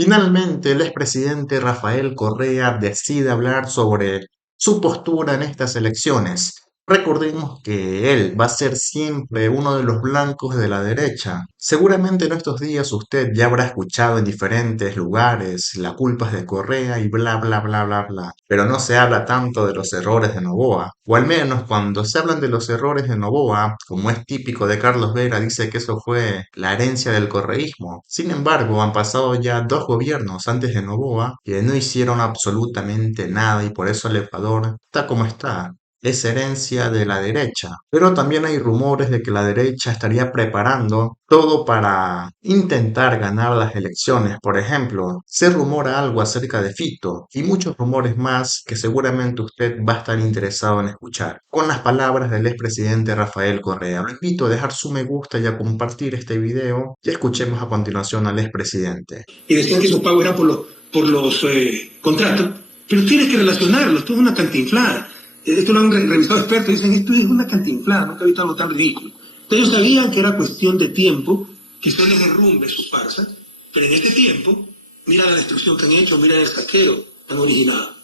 Finalmente, el expresidente Rafael Correa decide hablar sobre su postura en estas elecciones. Recordemos que él va a ser siempre uno de los blancos de la derecha. Seguramente en estos días usted ya habrá escuchado en diferentes lugares la culpa es de Correa y bla bla bla bla bla. Pero no se habla tanto de los errores de Noboa. O al menos cuando se hablan de los errores de Noboa, como es típico de Carlos Vera, dice que eso fue la herencia del correísmo. Sin embargo, han pasado ya dos gobiernos antes de Noboa que no hicieron absolutamente nada y por eso el Ecuador está como está. Es herencia de la derecha. Pero también hay rumores de que la derecha estaría preparando todo para intentar ganar las elecciones. Por ejemplo, se rumora algo acerca de Fito y muchos rumores más que seguramente usted va a estar interesado en escuchar. Con las palabras del expresidente Rafael Correa, lo invito a dejar su me gusta y a compartir este video y escuchemos a continuación al expresidente. Y decían que esos pagos eran por los contratos, pero tienes que relacionarlo, esto es una cantinflada. Esto lo han revisado expertos, dicen esto es una cantinflada, nunca he visto algo tan ridículo. Entonces ellos sabían que era cuestión de tiempo que se les derrumbe sus farsas, pero en este tiempo, mira la destrucción que han hecho, mira el saqueo que han originado.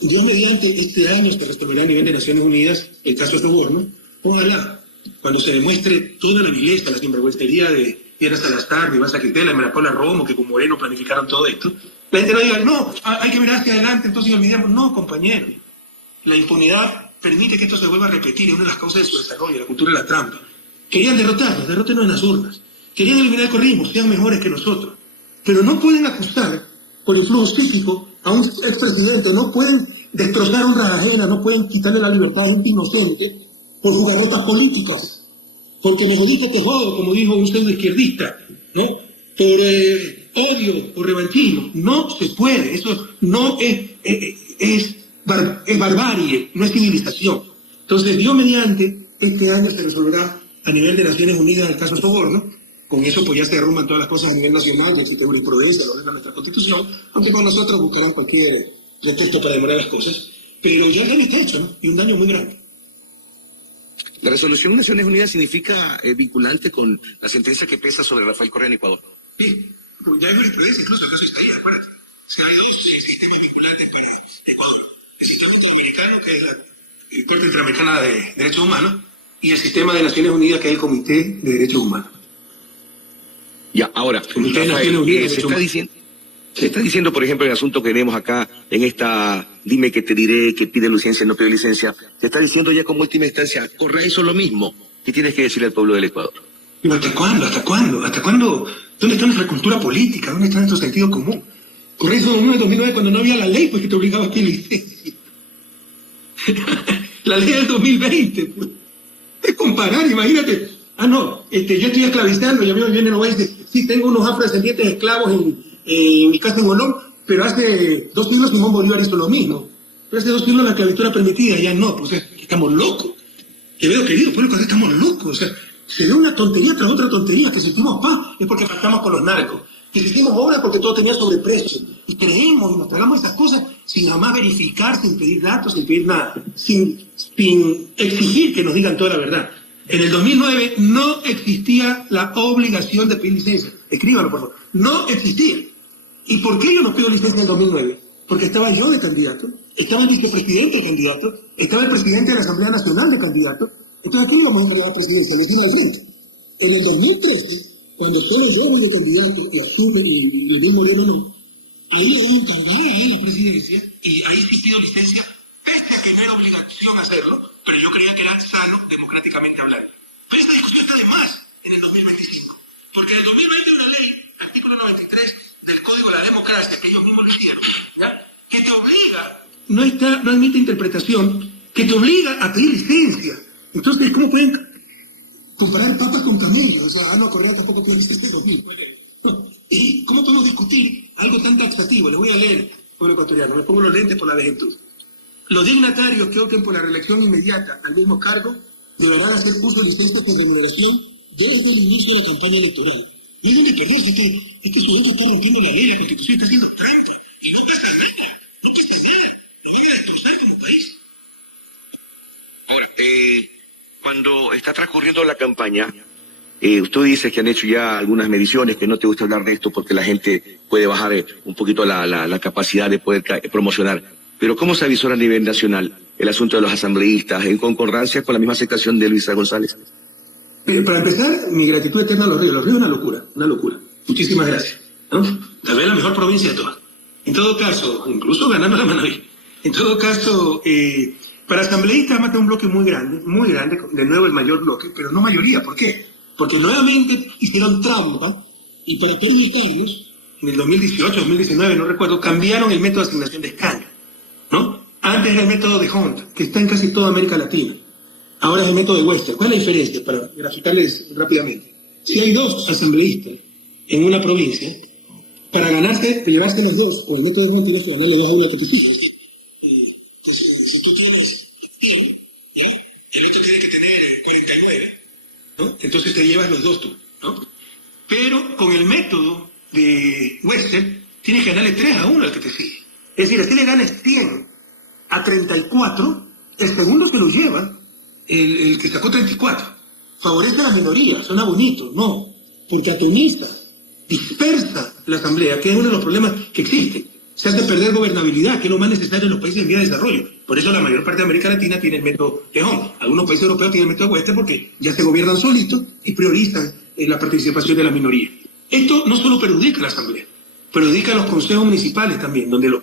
Dios mediante, este año se resolverá a nivel de Naciones Unidas el caso de Soborno. Ojalá, cuando se demuestre toda la vileza, la sinvergüencería de Diana Salazar, de Iván Saquitela, de María Paula Romo, que con Moreno planificaron todo esto, la gente no diga, no, hay que mirar hacia adelante, entonces olvidemos. No, compañero. La impunidad permite que esto se vuelva a repetir, es una de las causas de su desarrollo, la cultura de la trampa. Querían derrotarnos, derrótenos en las urnas. Querían eliminar el correísmo, sean mejores que nosotros. Pero no pueden acusar por influjo psíquico a un expresidente, no pueden destrozar honra ajena, no pueden quitarle la libertad a gente inocente por jugarrotas políticas. Porque me jodiste te jodo, como dijo un pseudo izquierdista, ¿no? Por odio o revanchismo. No se puede, eso no es barbarie, no es civilización. Entonces, Dios mediante, este año se resolverá a nivel de Naciones Unidas el caso Soborno. Con eso pues ya se derrumban todas las cosas a nivel nacional, ya existe jurisprudencia, lo ordena nuestra Constitución, aunque con nosotros buscarán cualquier pretexto para demorar las cosas. Pero ya el daño está hecho, ¿no? Y un daño muy grande. La resolución de Naciones Unidas significa vinculante con la sentencia que pesa sobre Rafael Correa en Ecuador. Sí, ya hay jurisprudencia, incluso el caso está ahí, acuérdate. O sea, hay dos sistemas vinculantes para Ecuador. El sistema interamericano, que es la Corte Interamericana de Derechos Humanos, y el sistema de Naciones Unidas, que es el Comité de Derechos Humanos. Ya, ahora, Comité de Naciones Rafael, Unidas de se Derechos está Humanos. diciendo, se está diciendo, por ejemplo, el asunto que tenemos acá, en esta dime que te diré, que pide licencia, no pide licencia, se está diciendo ya como última instancia, Correa hizo lo mismo. ¿Qué tienes que decirle al pueblo del Ecuador? Pero ¿hasta cuándo? ¿Hasta cuándo? ¿Hasta cuándo? ¿Dónde está nuestra cultura política? ¿Dónde está nuestro sentido común? Correa hizo en 2009 cuando no había la ley pues, que te obligaba a pedir licencia. La ley del 2020, pues. Es comparar, imagínate. Ah, no, yo estoy esclavizando, ya veo, viene Novoa y dice, sí, tengo unos afrodescendientes esclavos en mi casa en Olón, pero hace 2 siglos Simón Bolívar hizo lo mismo. Pero hace 2 siglos la esclavitud era permitida, ya no, pues estamos locos. Que veo, querido pueblo, estamos locos. O sea, se ve una tontería tras otra tontería, que sentimos paz, es porque pactamos con los narcos. Que sentimos obra porque todo tenía sobreprecio. Y creemos y nos tragamos esas cosas sin jamás verificar, sin pedir datos, sin pedir nada. Sin exigir que nos digan toda la verdad. En el 2009 no existía la obligación de pedir licencia. Escríbalo, por favor. No existía. ¿Y por qué yo no pido licencia en el 2009? Porque estaba yo de candidato, estaba el vicepresidente de candidato, estaba el presidente de la Asamblea Nacional de candidato. Entonces aquí no vamos a ganar la presidencia, lo decimos al frente. En el 2013, cuando solo yo voy de candidato y asume y Lenín Moreno no, ahí le dan encargada a él la presidencia y ahí sí pido licencia, pese a que no era obligación hacerlo, pero yo creía que era sano democráticamente hablando. Pero esta discusión está de más en el 2025, porque en el 2020 hay una ley, artículo 93 del Código de la Democracia, que ellos mismos lo hicieron, ¿ya? Que te obliga, no admite interpretación, que te obliga a pedir licencia. Entonces, ¿cómo pueden comparar papas con camellos? O sea, no, Correa tampoco pide licencia en 2000. ¿Y cómo podemos discutir algo tan taxativo? Le voy a leer, pueblo ecuatoriano, me pongo los lentes por la vejentud. Los dignatarios que opten por la reelección inmediata al mismo cargo deberán hacer uso de licencias con remuneración desde el inicio de la campaña electoral. No hay donde perderse, este sujeto está rompiendo la ley, la Constitución está haciendo trampa. Y no pasa nada, no pasa nada. Nos van a destrozar como país. Ahora, cuando está transcurriendo la campaña, Tú dices que han hecho ya algunas mediciones, que no te gusta hablar de esto porque la gente puede bajar un poquito la capacidad de poder promocionar. Pero ¿cómo se avisora a nivel nacional el asunto de los asambleístas en concordancia con la misma aceptación de Luisa González? Para empezar, mi gratitud eterna a Los Ríos. Los Ríos es una locura, una locura. Muchísimas gracias, ¿no? Tal vez la mejor provincia de todas. En todo caso, incluso ganando la Manaví. En todo caso, para asambleístas mata un bloque muy grande, de nuevo el mayor bloque, pero no mayoría. ¿Por qué? Porque nuevamente hicieron trampa y para perjudicarlos, en el 2018, 2019, no recuerdo, cambiaron el método de asignación de escaño, ¿no? Antes era el método de Hunt, que está en casi toda América Latina. Ahora es el método de Wester. ¿Cuál es la diferencia? Para graficarles rápidamente. Si hay dos asambleístas en una provincia, para llevarse los dos, o el método de Hunt tienes que ganarle 2 a 1 a tu equipo. Entonces, si tú tienes 100, ¿ya? El otro tiene que tener 49, ¿no? Entonces te llevas los dos tú, ¿no? Pero con el método de Wester, tienes que ganarle 3 a 1 al que te sigue. Es decir, si le ganas 100 a 34, el segundo se lo lleva el que sacó 34. Favorece a la minoría, suena bonito, no, porque atomiza, dispersa la asamblea, que es uno de los problemas que existen. Se hace perder gobernabilidad, que es lo más necesario en los países en vía de desarrollo. Por eso la mayor parte de América Latina tiene el método Tejón. Algunos países europeos tienen el método Wester porque ya se gobiernan solitos y priorizan la participación de la minoría. Esto no solo perjudica a la asamblea, perjudica a los consejos municipales también, donde los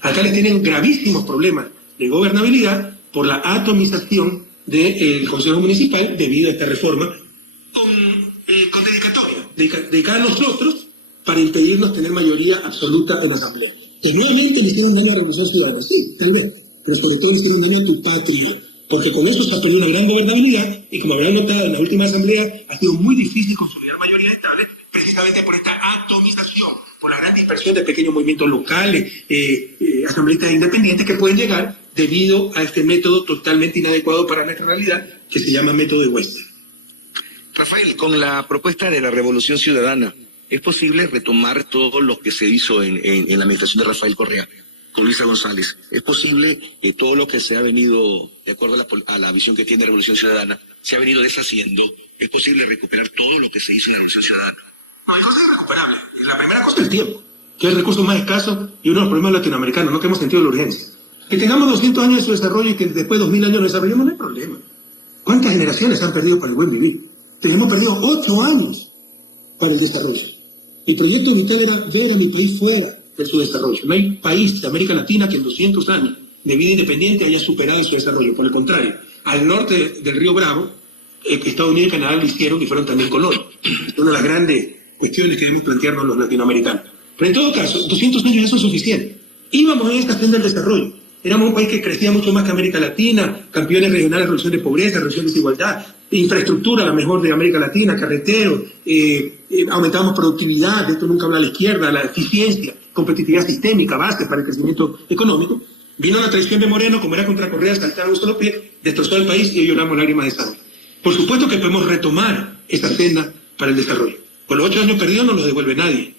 alcaldes tienen gravísimos problemas de gobernabilidad por la atomización del Consejo Municipal debido a esta reforma con dedicatoria, dedicada a nosotros para impedirnos tener mayoría absoluta en la Asamblea. Que nuevamente le hicieron daño a la Revolución Ciudadana, sí, tal vez, pero sobre todo le hicieron daño a tu patria, porque con eso se ha perdido una gran gobernabilidad y como habrán notado en la última Asamblea ha sido muy difícil consolidar mayorías estables precisamente por esta atomización, por la gran dispersión de pequeños movimientos locales, asambleístas independientes que pueden llegar debido a este método totalmente inadecuado para nuestra realidad, que se llama método de Wester. Rafael, con la propuesta de la Revolución Ciudadana, ¿es posible retomar todo lo que se hizo en la administración de Rafael Correa con Luisa González? ¿Es posible que todo lo que se ha venido, de acuerdo a la visión que tiene Revolución Ciudadana, se ha venido deshaciendo? ¿Es posible recuperar todo lo que se hizo en la Revolución Ciudadana? No, hay cosas irrecuperables. La primera cosa es el tiempo, que es el recurso más escaso y uno de los problemas latinoamericanos, no que hemos sentido la urgencia. Que tengamos 200 años de su desarrollo y que después de 2000 años lo desarrollemos, no hay problema. ¿Cuántas generaciones se han perdido para el buen vivir? Hemos perdido 8 años para el desarrollo. Mi proyecto vital era ver a mi país fuera de su desarrollo. No hay país de América Latina que en 200 años de vida independiente haya superado su desarrollo. Por el contrario, al norte del río Bravo, Estados Unidos y Canadá lo hicieron y fueron también colonias. Es una de las grandes cuestiones que debemos plantearnos los latinoamericanos. Pero en todo caso, 200 años ya son suficientes. Íbamos en esta senda del desarrollo. Éramos un país que crecía mucho más que América Latina, campeones regionales de reducción de pobreza, reducción de desigualdad, infraestructura la mejor de América Latina, carreteros, aumentábamos productividad, de esto nunca habla la izquierda, la eficiencia, competitividad sistémica, base para el crecimiento económico. Vino la traición de Moreno, como era contra Correa, saltaron a un solo pie, destrozó el país y hoy lloramos lágrimas de sangre. Por supuesto que podemos retomar esa senda para el desarrollo. Con los 8 años perdidos no los devuelve nadie.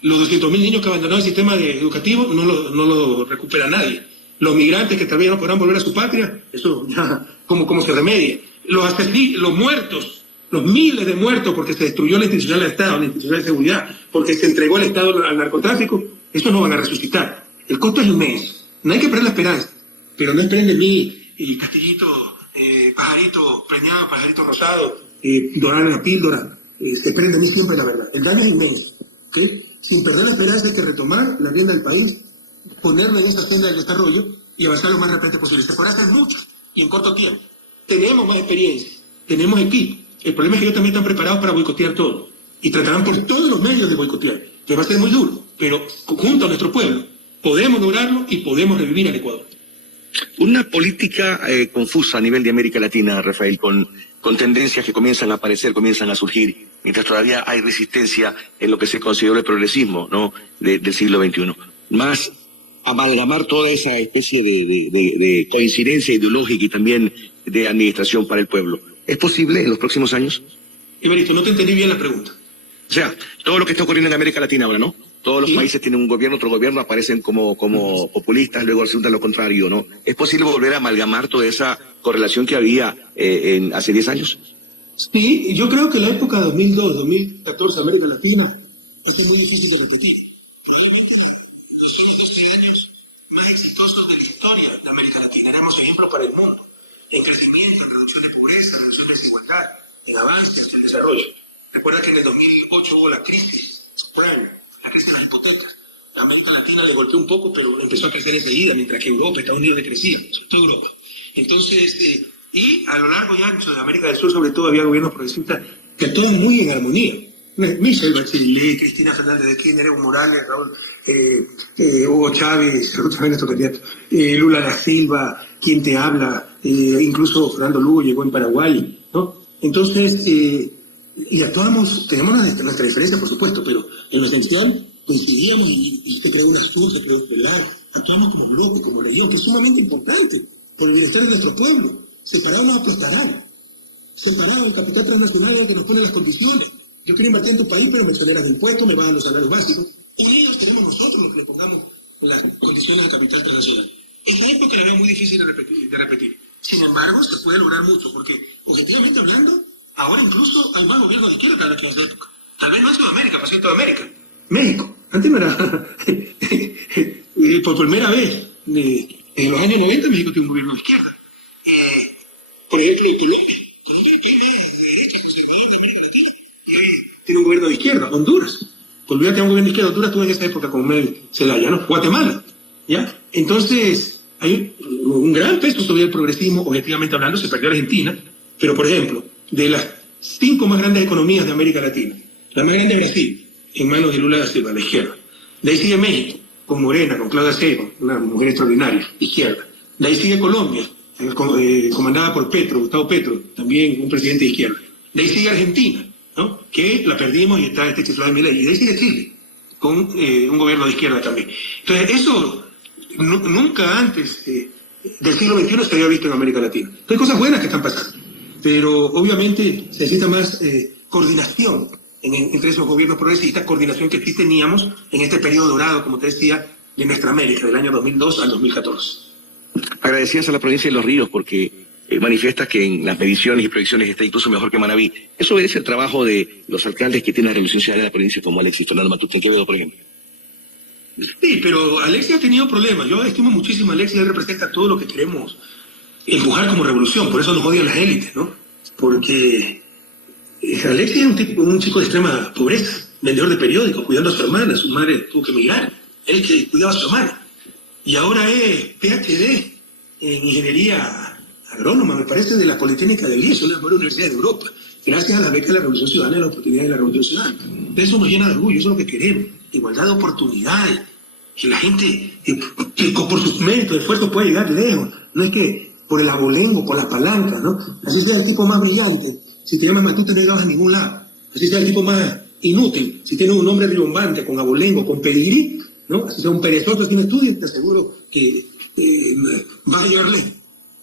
Los 200.000 niños que abandonaron el sistema educativo no lo recupera nadie. Los migrantes que todavía no podrán volver a su patria, eso ya, ¿cómo se remedia? Los muertos, los miles de muertos porque se destruyó la institucional del Estado, la institucional de seguridad, porque se entregó el Estado al narcotráfico, eso no van a resucitar. El costo es inmenso. No hay que perder la esperanza, pero no esperen de mí, y Castillito, pajarito preñado, pajarito rosado, dorar la píldora, se esperen de mí siempre la verdad. El daño es inmenso, ¿ok? Sin perder la esperanza hay que retomar la rienda del país, ponerlo en esa senda del desarrollo y avanzar lo más rápidamente posible. Se puede hacer mucho y en corto tiempo. Tenemos más experiencia, tenemos equipo. El problema es que ellos también están preparados para boicotear todo y tratarán por todos los medios de boicotear. Les va a ser muy duro, pero junto a nuestro pueblo podemos lograrlo y podemos revivir al Ecuador. Una política confusa a nivel de América Latina, Rafael, con tendencias que comienzan a aparecer, comienzan a surgir, mientras todavía hay resistencia en lo que se consideró el progresismo, ¿no? del siglo XXI. Más amalgamar toda esa especie de coincidencia ideológica y también de administración para el pueblo. ¿Es posible en los próximos años? Evaristo, no te entendí bien la pregunta. O sea, todo lo que está ocurriendo en América Latina ahora, ¿no? Todos los países tienen un gobierno, otro gobierno, aparecen como populistas, luego resulta lo contrario, ¿no? ¿Es posible volver a amalgamar toda esa correlación que había hace 10 años? Sí, yo creo que la época 2002, 2014, América Latina, va a ser muy difícil de repetir. Probablemente los son los 12 años más exitosos de la historia de América Latina. Éramos ejemplo para el mundo en crecimiento, en reducción de pobreza, en reducción de desigualdad, en avances, en desarrollo. Recuerda que en el 2008 hubo la crisis subprime, la crisis de las hipotecas. A América Latina le golpeó un poco, pero empezó a crecer enseguida, mientras que Europa, Estados Unidos decrecían, sobre todo Europa. Entonces, y a lo largo y ancho de América del Sur, sobre todo, había gobiernos progresistas que actuaban muy en armonía. Michelle Bachelet, Cristina Fernández de Kirchner, Evo Morales, Raúl, Hugo Chávez, también nuestro candidato, Lula da Silva, quien te habla, incluso Fernando Lugo llegó en Paraguay, ¿no? Entonces, y actuábamos, tenemos nuestra diferencia, por supuesto, pero en lo esencial coincidíamos y se creó UNASUR, se creó CELAC, actuamos como bloque, como región, que es sumamente importante por el bienestar de nuestro pueblo. Separados nos aplastarán. Separado el capital transnacional es el que nos pone las condiciones. Yo quiero invertir en tu país, pero me exoneras de impuestos, me bajan los salarios básicos. Unidos queremos nosotros los que le pongamos las condiciones al capital transnacional. Esta época la veo muy difícil de repetir. Sin embargo, se puede lograr mucho, porque objetivamente hablando, ahora incluso hay más gobiernos de izquierda que en esa época. Tal vez no en Sudamérica, pero en toda América. México. Antes no era... por primera vez, en los años 90, México tiene un gobierno de izquierda. Por ejemplo, Colombia. Colombia es el país más de derecha, conservador de América Latina, y hoy tiene un gobierno de izquierda. Honduras. Bolivia tiene un gobierno de izquierda. Honduras tuvo en esa época con Mel Zelaya, ¿no? Guatemala. ¿Ya? Entonces, hay un gran peso sobre el progresismo, objetivamente hablando, se perdió Argentina, pero por ejemplo, de las 5 más grandes economías de América Latina, la más grande es Brasil, en manos de Lula da Silva, a la izquierda. De ahí sigue México, con Morena, con Claudia Sheinbaum, una mujer extraordinaria, izquierda. De ahí sigue Colombia, comandada por Petro, Gustavo Petro, también un presidente de izquierda. De ahí sigue Argentina, ¿no? Que la perdimos y está este Chilán Milei. Y de ahí sigue Chile, con un gobierno de izquierda también. Entonces, eso nunca antes del siglo XXI se había visto en América Latina. Entonces, hay cosas buenas que están pasando, pero obviamente se necesita más coordinación entre esos gobiernos progresistas, coordinación que sí teníamos en este periodo dorado, como te decía, de nuestra América, del año 2002 al 2014. Agradecías a la provincia de Los Ríos porque manifiestas que en las mediciones y proyecciones está incluso mejor que Manabí. Eso es el trabajo de los alcaldes que tienen la Revolución Ciudadana de la provincia, como Alexis Fernando Matute en Quevedo, por ejemplo. Sí, pero Alexis ha tenido problemas. Yo estimo muchísimo a Alexis, él representa todo lo que queremos empujar como revolución, por eso nos odian las élites, ¿no? Porque Alexis es un chico de extrema pobreza, vendedor de periódicos, cuidando a su hermana, su madre tuvo que emigrar, él que cuidaba a su hermana. Y ahora es PhD en ingeniería agrónoma, me parece, de la Politécnica de Liège, una de las mejores universidades de Europa, gracias a las becas de la Revolución Ciudadana y las oportunidades de la Revolución Ciudadana. Eso nos llena de orgullo, eso es lo que queremos, igualdad de oportunidades, que la gente, que por sus méritos, esfuerzos puede llegar lejos, no es que por el abolengo, por las palancas, ¿no? Así sea el tipo más brillante, si te llamas Matute no llegas a ningún lado, así sea el tipo más inútil, si tienes un nombre ribombante, con abolengo, con pedigrí, ¿no? Así sea un perezoso sin estudios, te aseguro que vas a llegar lejos.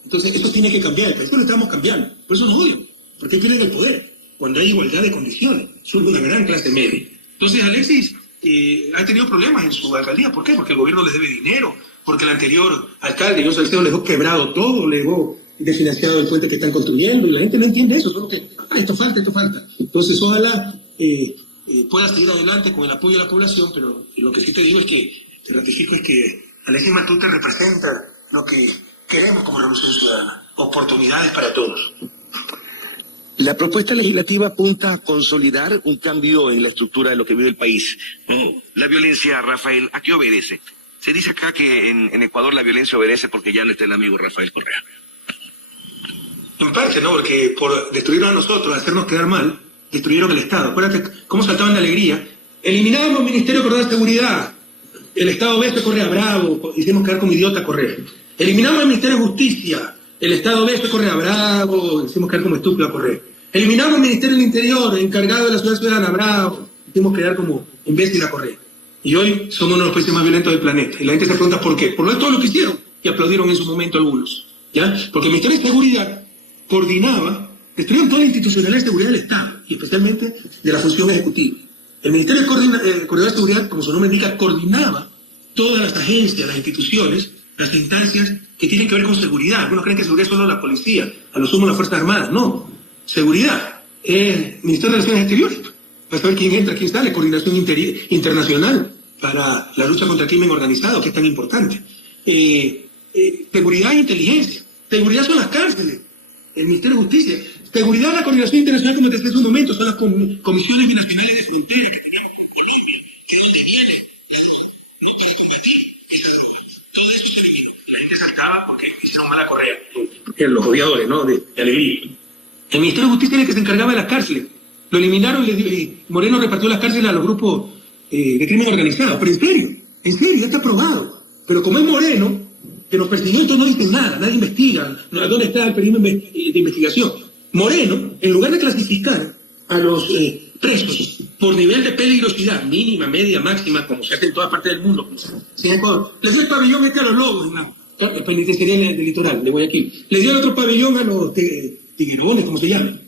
Entonces, eso tiene que cambiar, el país lo estamos cambiando, por eso nos odian, porque quieren el poder, cuando hay igualdad de condiciones, son una gran clase media. Entonces, Alexis ha tenido problemas en su alcaldía, ¿por qué? Porque el gobierno les debe dinero, porque el anterior alcalde, John Salcedo, les dejó quebrado todo, les dejó desfinanciado el puente que están construyendo, y la gente no entiende eso, solo que, esto falta. Entonces, ojalá pueda seguir adelante con el apoyo de la población, pero lo que sí te digo es que, te ratifico, es que Alexis Matute representa lo que queremos como Revolución Ciudadana, oportunidades para todos. La propuesta legislativa apunta a consolidar un cambio en la estructura de lo que vive el país. La violencia, Rafael, ¿a qué obedece? Se dice acá que en Ecuador la violencia obedece porque ya no está el amigo Rafael Correa. En parte, ¿no? Porque por destruirnos a nosotros, hacernos quedar mal, destruyeron el Estado. Acuérdate cómo saltaban de alegría. Eliminábamos el Ministerio de Seguridad. El Estado B se Correa, bravo. Hicimos quedar como idiota a Correa. Eliminamos el Ministerio de Justicia. El Estado B se Correa, bravo. Hicimos quedar como estúpido a Correa. Eliminamos el Ministerio del Interior, encargado de la Ciudad Ciudadana, bravo. Hicimos quedar como imbécil a Correa. Y hoy somos uno de los países más violentos del planeta. Y la gente se pregunta por qué. Por todo lo que hicieron. Y aplaudieron en su momento algunos. ¿Ya? Porque el Ministerio de Seguridad coordinaba, destruyeron toda la institucionalidad de seguridad del Estado, y especialmente de la función ejecutiva. El Ministerio de Coordinador de Seguridad, como su nombre indica, coordinaba todas las agencias, las instituciones, las instancias que tienen que ver con seguridad. Algunos creen que seguridad es solo la policía, a lo sumo las Fuerzas Armadas. No, seguridad. es Ministerio de Relaciones Exteriores, para saber quién entra, quién sale, coordinación internacional para la lucha contra el crimen organizado, que es tan importante. Seguridad e inteligencia. Seguridad son las cárceles, el Ministerio de Justicia. Seguridad, la coordinación internacional, como te decía hace un momento, son las comisiones binacionales de fronteras. Porque los odiadores, ¿no? De alegría. El Ministerio de Justicia era el que se encargaba de las cárceles. Lo eliminaron y Moreno repartió las cárceles a los grupos de crimen organizado. Pero en serio, ya está aprobado. Pero como es Moreno, que nos persiguió, entonces no dicen nada, nadie investiga. ¿Dónde está el perímetro de investigación? Moreno, en lugar de clasificar a los presos por nivel de peligrosidad, mínima, media, máxima, como se hace en toda parte del mundo, les dio el pabellón a los lobos en la penitenciaría del litoral, de Guayaquil. Les dio el otro pabellón a los tiguerones, como se llama.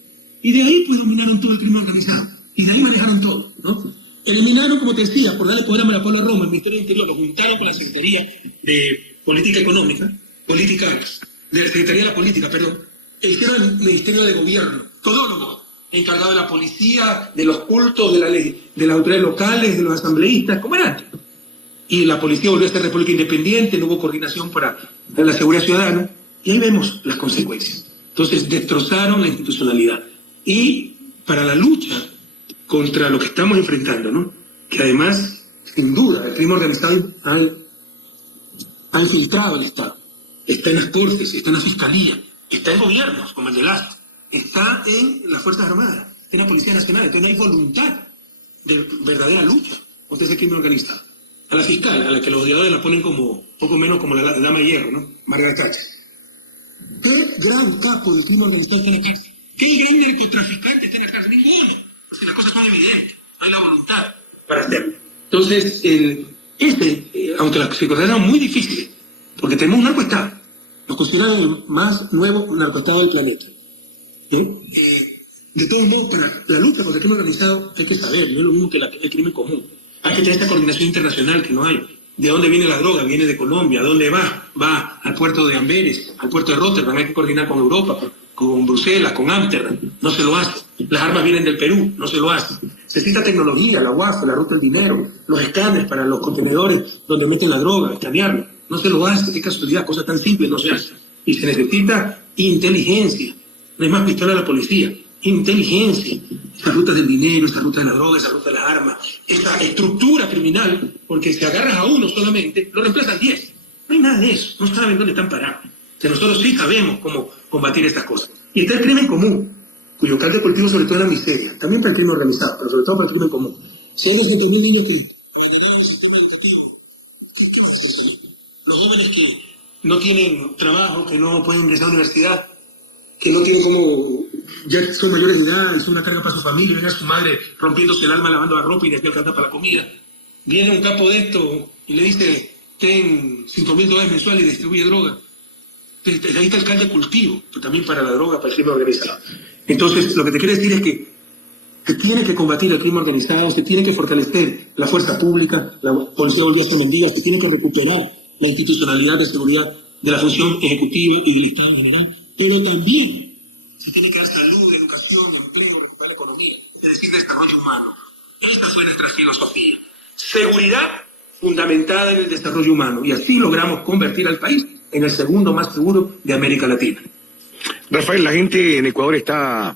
Y de ahí pues dominaron todo el crimen organizado. Y de ahí manejaron todo, ¿no? Eliminaron, como te decía, por darle poder a María Roma, el Ministerio del Interior, lo juntaron con la Secretaría de Política Económica, de la Secretaría de la Política, perdón. Hicieron el Ministerio de Gobierno, todólogo, encargado de la policía, de los cultos, de las autoridades locales, de los asambleístas, como era antes. Y la policía volvió a ser república independiente, no hubo coordinación para la seguridad ciudadana, y ahí vemos las consecuencias. Entonces destrozaron la institucionalidad. Y para la lucha contra lo que estamos enfrentando, ¿no? Que además, sin duda, el crimen organizado ha infiltrado el Estado. Está en las cortes, está en la fiscalía, está en gobiernos como el de Lazo, está en las Fuerzas Armadas, está en la Policía Nacional. Entonces no hay voluntad de verdadera lucha contra ese crimen organizado. A la fiscal, a la que los odiadores la ponen como, poco menos como la dama de hierro, ¿no? Margaret Thatcher. ¿Qué gran capo del crimen organizado está en la cárcel? ¿Qué gran narcotraficante está en la cárcel? Ninguno. Porque las cosas son evidentes. No hay la voluntad para hacerlo. Entonces, aunque las circunstancias son muy difíciles, porque tenemos un narcoestado, nos consideran el más nuevo narcoestado del planeta. De todos modos, para la lucha contra el crimen organizado hay que saber, no es lo mismo que el crimen común. Hay que tener esta coordinación internacional que no hay. ¿De dónde viene la droga? Viene de Colombia. ¿A dónde va? Va al puerto de Amberes, al puerto de Rotterdam. Hay que coordinar con Europa, con Bruselas, con Ámsterdam. No se lo hace. Las armas vienen del Perú. No se lo hace. Se necesita tecnología, la UAF, la ruta del dinero, los escáneres para los contenedores donde meten la droga, escanearla. No se lo hace. Qué casualidad, cosa tan simple no se hace. Y se necesita inteligencia. No es más pistola a la policía. Inteligencia, esas rutas del dinero, esas rutas de la droga, esas rutas de las armas, esa estructura criminal, porque si agarras a uno solamente, lo reemplazan 10. No hay nada de eso, no saben dónde están parados. O sea, nosotros sí sabemos cómo combatir estas cosas. Y está el crimen común, cuyo caldo de cultivo sobre todo es la miseria, también para el crimen organizado, pero sobre todo para el crimen común. Si hay 200.000 niños que abandonaron el sistema educativo, ¿qué va a hacer eso? Los jóvenes que no tienen trabajo, que no pueden ingresar a la universidad, que no tienen como, ya son mayores de edad y son una carga para su familia, ven a su madre rompiéndose el alma lavando la ropa y después alcanza para la comida. Viene un capo de esto y le dice, ten $5.000 mensuales y distribuye droga. Ahí está el caldo de cultivo, pero también para la droga, para el crimen organizado. Entonces, lo que te quiero decir es que se tiene que combatir el crimen organizado, se tiene que fortalecer la fuerza pública, la policía volvió a ser mendiga, se tiene que recuperar la institucionalidad de seguridad de la función ejecutiva y del Estado en general. Pero también se tiene que dar salud, educación, empleo, recuperar la economía, es decir, desarrollo humano. Esta fue nuestra filosofía. Seguridad fundamentada en el desarrollo humano. Y así logramos convertir al país en el segundo más seguro de América Latina. Rafael, la gente en Ecuador está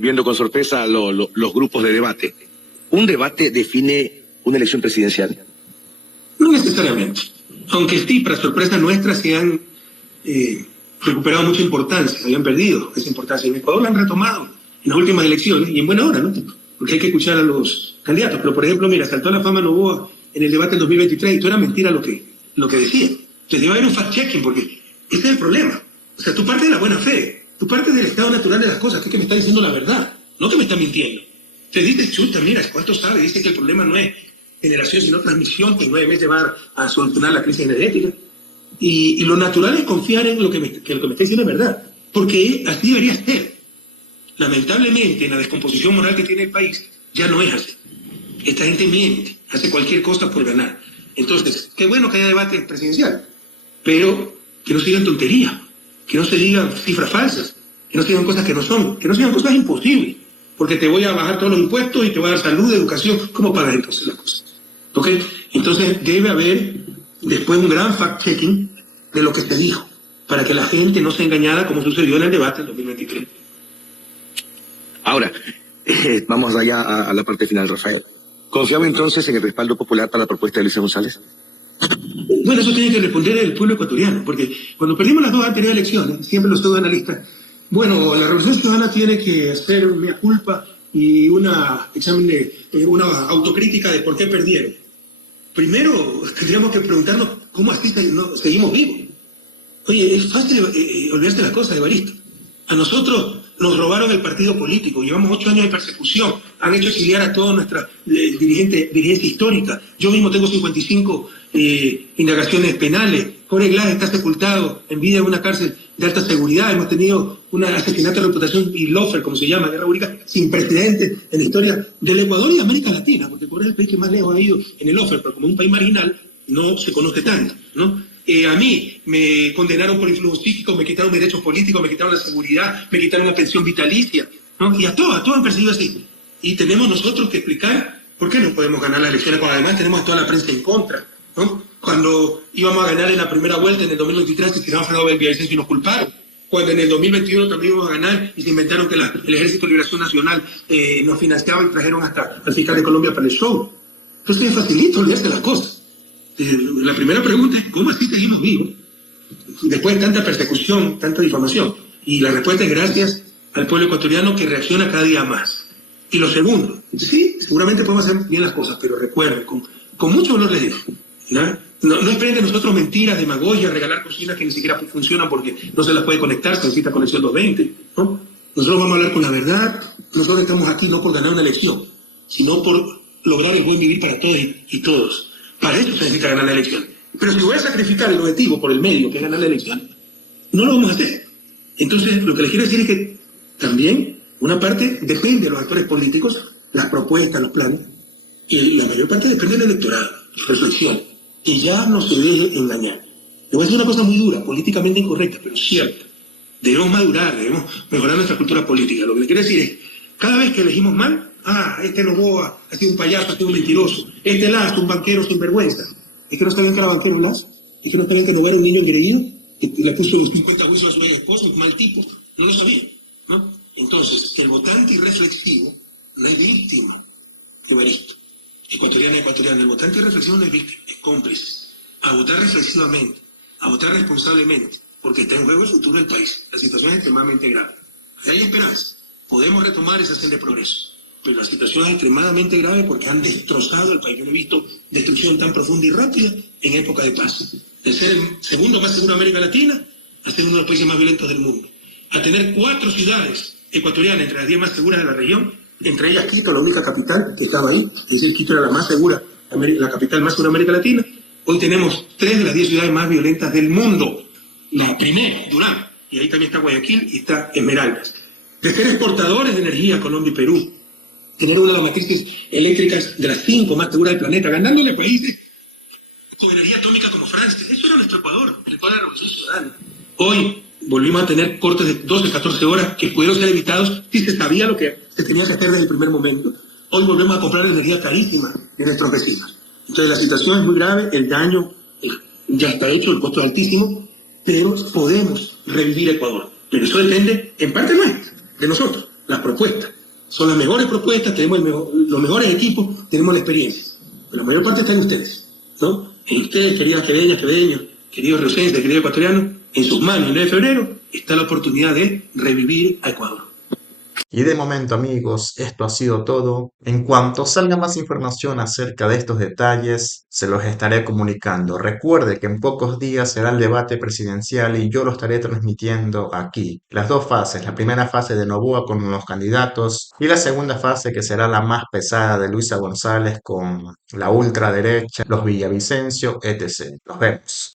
viendo con sorpresa los grupos de debate. ¿Un debate define una elección presidencial? No necesariamente. Aunque sí, para sorpresa nuestra, se han recuperado mucha importancia, habían perdido esa importancia. En Ecuador la han retomado en las últimas elecciones, y en buena hora, ¿no? Porque hay que escuchar a los candidatos. Pero, por ejemplo, mira, saltó a la fama Noboa en el debate del 2023 y todo era mentira lo que decía. Entonces debe haber un fact-checking, porque ese es el problema. O sea, tú partes de la buena fe, tú partes del estado natural de las cosas, que es que me está diciendo la verdad, no que me está mintiendo. Te dices, chuta, mira, ¿cuánto sabe? Dice que el problema no es generación, sino transmisión, que en 9 meses va a solucionar la crisis energética. Y lo natural es confiar en que lo que me está diciendo es verdad, porque así debería ser. Lamentablemente, en la descomposición moral que tiene el país, ya no es así. Esta gente miente, hace cualquier cosa por ganar. Entonces, qué bueno que haya debate presidencial, pero que no sigan tonterías, que no se digan cifras falsas, que no se digan cosas que no son, que no se digan cosas imposibles. porque te voy a bajar todos los impuestos y te voy a dar salud, educación. ¿Cómo pagas entonces las cosas? ¿Ok? Entonces debe haber después un gran fact-checking de lo que se dijo, para que la gente no sea engañada como sucedió en el debate en 2023. Ahora, vamos allá a la parte final, Rafael. ¿Confiaba entonces en el respaldo popular para la propuesta de Luis González? Bueno, eso tiene que responder el pueblo ecuatoriano, porque cuando perdimos las dos anteriores elecciones, siempre los pseudoanalistas, bueno, la Revolución Ciudadana tiene que hacer una culpa y una examen una autocrítica de por qué perdieron. Primero, tendríamos que preguntarnos cómo así seguimos vivos. Oye, es fácil olvidarse las cosas, Evaristo. A nosotros nos robaron el partido político, llevamos 8 años de persecución, han hecho exiliar a toda nuestra dirigencia histórica. Yo mismo tengo 55 indagaciones penales. Jorge Glass está sepultado en vida en una cárcel de alta seguridad. Hemos tenido un asesinato de reputación y lofer, como se llama, guerra pública sin precedentes en la historia del Ecuador y de América Latina, porque Ecuador es el país que más lejos ha ido en el lofer, pero como un país marginal no se conoce tanto, ¿no? A mí me condenaron por influjo psíquico, me quitaron mis derechos políticos, me quitaron la seguridad, me quitaron la pensión vitalicia, ¿no? Y a todos han perseguido así. Y tenemos nosotros que explicar por qué no podemos ganar las elecciones, cuando además tenemos a toda la prensa en contra, ¿no? Cuando íbamos a ganar en la primera vuelta en el 2023, se tiraron a Fernando Villavicencio y nos culparon. Cuando en el 2021 también íbamos a ganar y se inventaron que el Ejército de Liberación Nacional nos financiaba y trajeron hasta al fiscal de Colombia para el show. Entonces es facilito olvidarse las cosas. La primera pregunta es, ¿cómo así seguimos vivos? Después de tanta persecución, tanta difamación. Y la respuesta es gracias al pueblo ecuatoriano que reacciona cada día más. Y lo segundo, sí, seguramente podemos hacer bien las cosas, pero recuerden, con mucho dolor les digo, no esperen de nosotros mentiras, demagogia, regalar cocinas que ni siquiera funcionan porque no se las puede conectar, se necesita conexión 220, ¿no? Nosotros vamos a hablar con la verdad, nosotros estamos aquí no por ganar una elección, sino por lograr el buen vivir para todos y todos. Para eso se necesita ganar la elección. Pero si voy a sacrificar el objetivo por el medio, que es ganar la elección, no lo vamos a hacer. Entonces, lo que les quiero decir es que también una parte depende de los actores políticos, las propuestas, los planes, y la mayor parte depende del electorado. Reflexión, que ya no se deje engañar. Le voy a decir una cosa muy dura, políticamente incorrecta, pero cierta. Debemos madurar, debemos mejorar nuestra cultura política. Lo que les quiero decir es, cada vez que elegimos mal, este Noboa ha sido un payaso, ha sido un mentiroso, este Lazo, un banquero sin vergüenza. Es que no sabían que era banquero Lazo, es que no sabían que Noboa era un niño engreído, que le puso 50 juicios a su esposo, un mal tipo, no lo sabían, ¿no? Entonces, el votante irreflexivo no es víctima, Evaristo. Ecuatoriano, el votante irreflexivo no es víctima, es cómplice. A votar reflexivamente, a votar responsablemente, porque está en juego el futuro del país. La situación es extremadamente grave. Hay esperanza, podemos retomar esa senda de progreso. Pero la situación es extremadamente grave porque han destrozado el país. Yo no he visto destrucción tan profunda y rápida en época de paz. De ser el segundo más seguro de América Latina a ser uno de los países más violentos del mundo. A tener 4 ciudades ecuatorianas entre las 10 más seguras de la región, entre ellas Quito, la única capital que estaba ahí, es decir, Quito era la más segura, la capital más segura de América Latina. Hoy tenemos 3 de las 10 ciudades más violentas del mundo. La primera, Durán, y ahí también está Guayaquil y está Esmeraldas. De ser exportadores de energía, Colombia y Perú, tener una de las matrices eléctricas de las 5 más seguras del planeta, ganándole a países con energía atómica como Francia. Eso era nuestro Ecuador, el Ecuador de la Revolución Ciudadana. Hoy volvimos a tener cortes de 12, 14 horas que pudieron ser evitados si se sabía lo que se tenía que hacer desde el primer momento. Hoy volvemos a comprar energía carísima de nuestros vecinos. Entonces la situación es muy grave, el daño ya está hecho, el costo es altísimo, pero podemos revivir Ecuador. Pero eso depende, en parte no es de nosotros, las propuestas. Son las mejores propuestas, tenemos los mejores equipos, tenemos la experiencia. Pero la mayor parte está en ustedes, ¿no? En ustedes, queridas queveñas, queveños, queridos riocenses, queridos ecuatorianos, en sus manos, el 9 de febrero, está la oportunidad de revivir a Ecuador. Y de momento, amigos, esto ha sido todo. En cuanto salga más información acerca de estos detalles, se los estaré comunicando. Recuerde que en pocos días será el debate presidencial y yo lo estaré transmitiendo aquí. Las dos fases, la primera fase de Noboa con los candidatos y la segunda fase que será la más pesada de Luisa González con la ultraderecha, los Villavicencio, etc. Nos vemos.